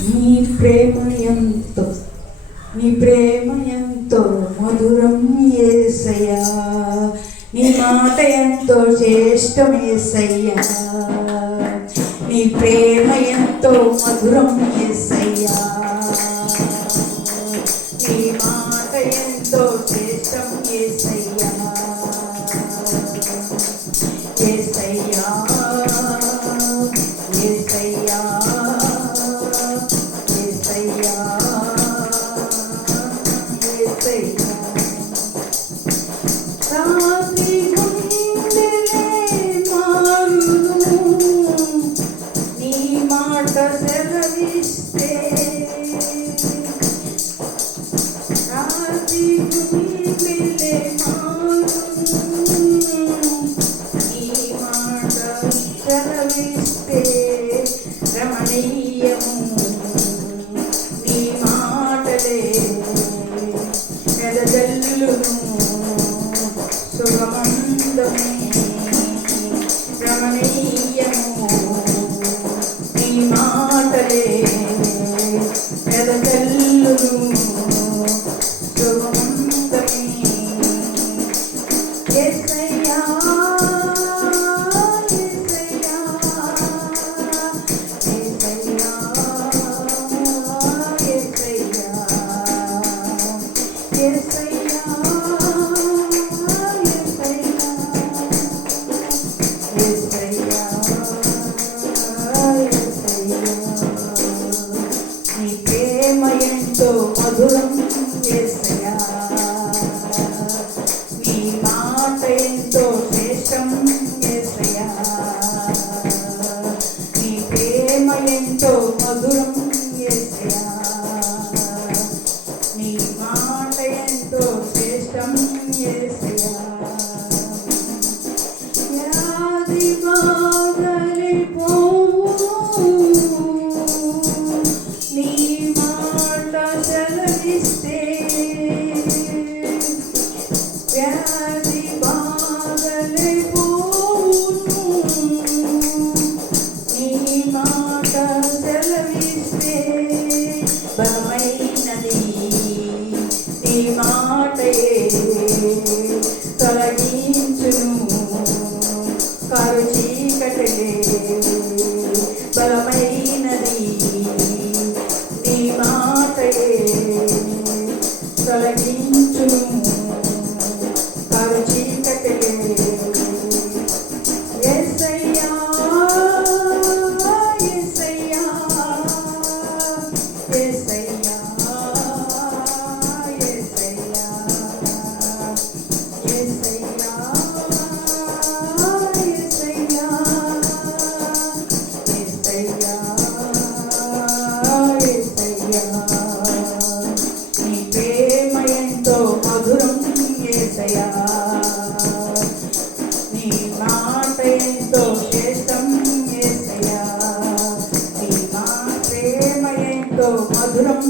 నీ ప్రేమ ఎంతో నీ ప్రేమ ఎంతో మధురం యేసయ్యా, నీ మాట ఎంతో శ్రేష్టం యేసయ్యా, నీ ప్రేమ ఎంతో మధురం యేసయ్యా, నీ మాట ఎంతో శ్రేష్టం యేసయ్యా, యేసయ్యా యేసయ్యా యేసయ్యా యేసయ్యా. రాత్రి గుండెలే మారును నీ మాట సెలవిస్తే, రాత్రి గుండెలే మారును నీ మాట సెలవిస్తే, రమణీయము నీ మాటలే ఎదజల్లును సుగమందమే, రమణీయము నీ మాటలే ఎదజల్లును సుగమందమే. యేసయ్యా నీ ప్రేమ ఎంతో మధురం యేసయ్యా, నీ మాట ఎంతో శ్రేష్టం యేసయ్యా, నీ ప్రేమ ఎంతో మధురం యేసయ్యా, నీ మాట ఎంతో శ్రేష్టం యేసయ్యా. వ్యాధి బాధలే పోవును నీ మాట సెలవిస్తే, వ్యాధి బాధలే పోవును నీ మాట సెలవిస్తే, బలమైనది నీ మాటయే తొలగించును కారు చీకటిలే, బలమైనది నీ మాటయే తొలగించును కారు చీకటిలే. యేసయ్యా యేసయ్యా యేసయ్యా యేసయ్యా యేసయ్యా యేసయ్యా యేసయ్యా యేసయ్యా. నీ ప్రేమ ఎంతో మధురం యేసయ్యా, నీ మాట ఎంతో శ్రేష్టం యేసయ్యా, నీ మా ప్రేమ ఎంతో మధురం